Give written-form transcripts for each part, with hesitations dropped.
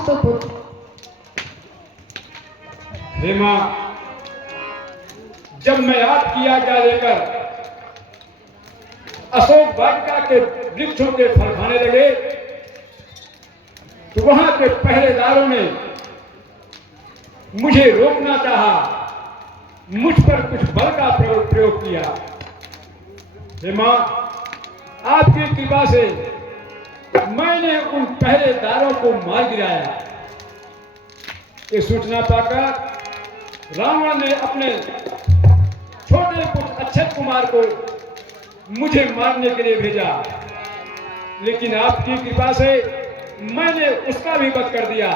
तो पुत्र। हे मां, जब मैं आपकी आज्ञा लेकर अशोक वाटिका के वृक्षों के फल खाने लगे तो वहां के पहरेदारों ने मुझे रोकना चाहा, मुझ पर कुछ बल का प्रयोग किया। हे मां, आपकी कृपा से मैंने उन पहरेदारों को मार गिराया। ये सूचना पाकर रावण ने अपने छोटे पुत्र अक्षत कुमार को मुझे मारने के लिए भेजा, लेकिन आपकी कृपा से मैंने उसका भी वध कर दिया।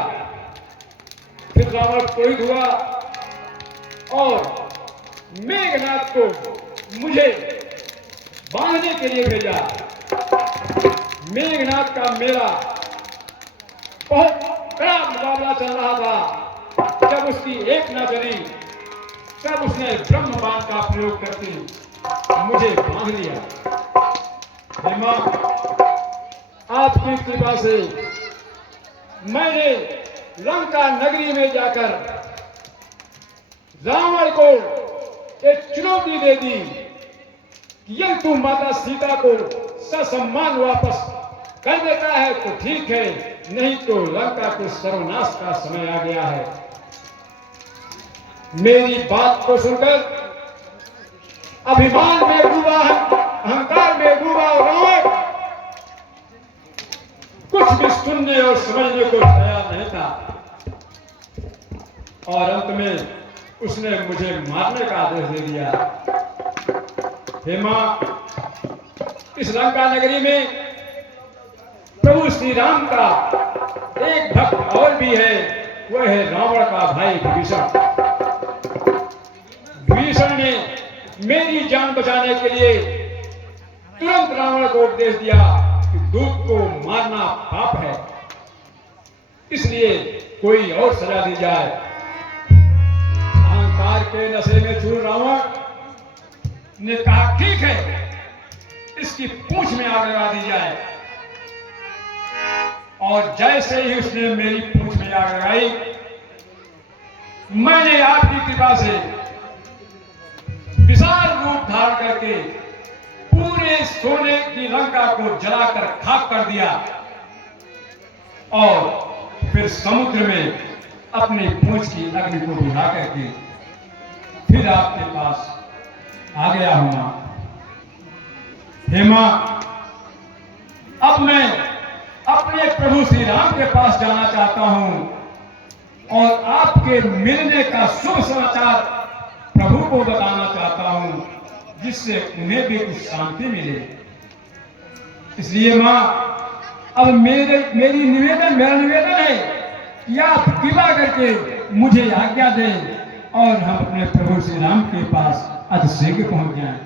फिर रावण क्रोधित हुआ और मेघनाथ को मुझे बांधने के लिए भेजा। मेघनाथ का मेरा बहुत कड़ा मुकाबला चल रहा था। जब उसकी एक न चली तब उसने ब्रह्म बाण का प्रयोग करके मुझे बांध लिया। हे मां, आपकी कृपा से मैंने लंका नगरी में जाकर रावण को एक चुनौती दे दी कि यदि तू माता सीता को ससम्मान वापस कर देता है तो ठीक है, नहीं तो लंका के सर्वनाश का समय आ गया है। मेरी बात को सुनकर अभिमान में डूबा, अहंकार में डूबा रावण कुछ भी सुनने और समझने को तैयार नहीं था और अंत में उसने मुझे मारने का आदेश दे दिया। हे मां, इस लंका नगरी में प्रभु श्री राम का एक भक्त और भी है, वह है रावण का भाई विभीषण। विभीषण ने मेरी जान बचाने के लिए तुरंत रावण को उपदेश दिया कि दूत को मारना पाप है, इसलिए कोई और सजा दी जाए। अहंकार के नशे में चूर रावण ने कहा ठीक है, इसकी पूंछ में आग लगा दी जाए। और जैसे ही उसने मेरी पूंछ में आग लगाई, मैंने आपकी कृपा से विशाल रूप धारण करके पूरे सोने की लंका को जलाकर खाक कर दिया और फिर समुद्र में अपनी पूंछ की अग्नि को बुझा करके फिर आपके पास आ गया हूं। मां, हे मां, अब मैं अपने प्रभु श्री राम के पास जाना चाहता हूं और आपके मिलने का शुभ समाचार प्रभु को बताना चाहता हूं, जिससे उन्हें भी कुछ शांति मिले। इसलिए मां, अब मेरा निवेदन है कि आप कृपा करके मुझे आज्ञा दें और हम अपने प्रभु श्री राम के पास अतिशीघ्र पहुंच जाएं।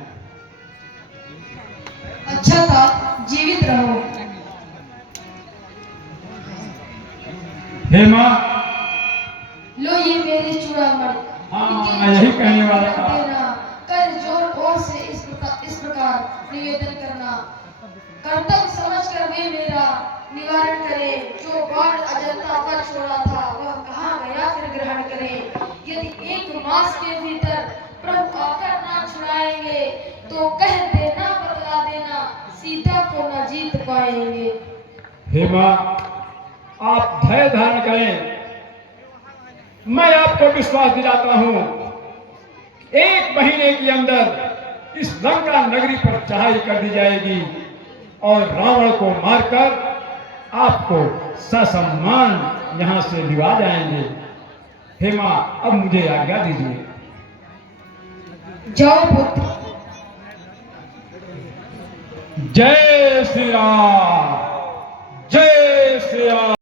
अच्छा था, जीवित रहो। हे मां, लो ये मेरी चूड़ामणि। हाँ, मैं यही कहने वाला था। कर जोर और से इस प्रकार निवेदन करना, कर्तव्य समझकर वे मेरा निवारण करे। जो बाण अजंता पर छोड़ा था वह कहाँ गया फिर ग्रहण करे। यदि 1 मास के भीतर प्रभु आकर ना छुड़ाएंगे तो कह देना, बतला देना, सीता को न जीत पाएंगे। हे मां, आप धैर्य धारण करें। मैं आपको विश्वास दिलाता हूं, 1 महीने के अंदर इस लंका नगरी पर चढ़ाई कर दी जाएगी और रावण को मारकर आपको ससम्मान यहां से लिवा जाएंगे। हे मां, अब मुझे आज्ञा दीजिए। जाओ पुत्र। जय श्री राम, जय श्री राम।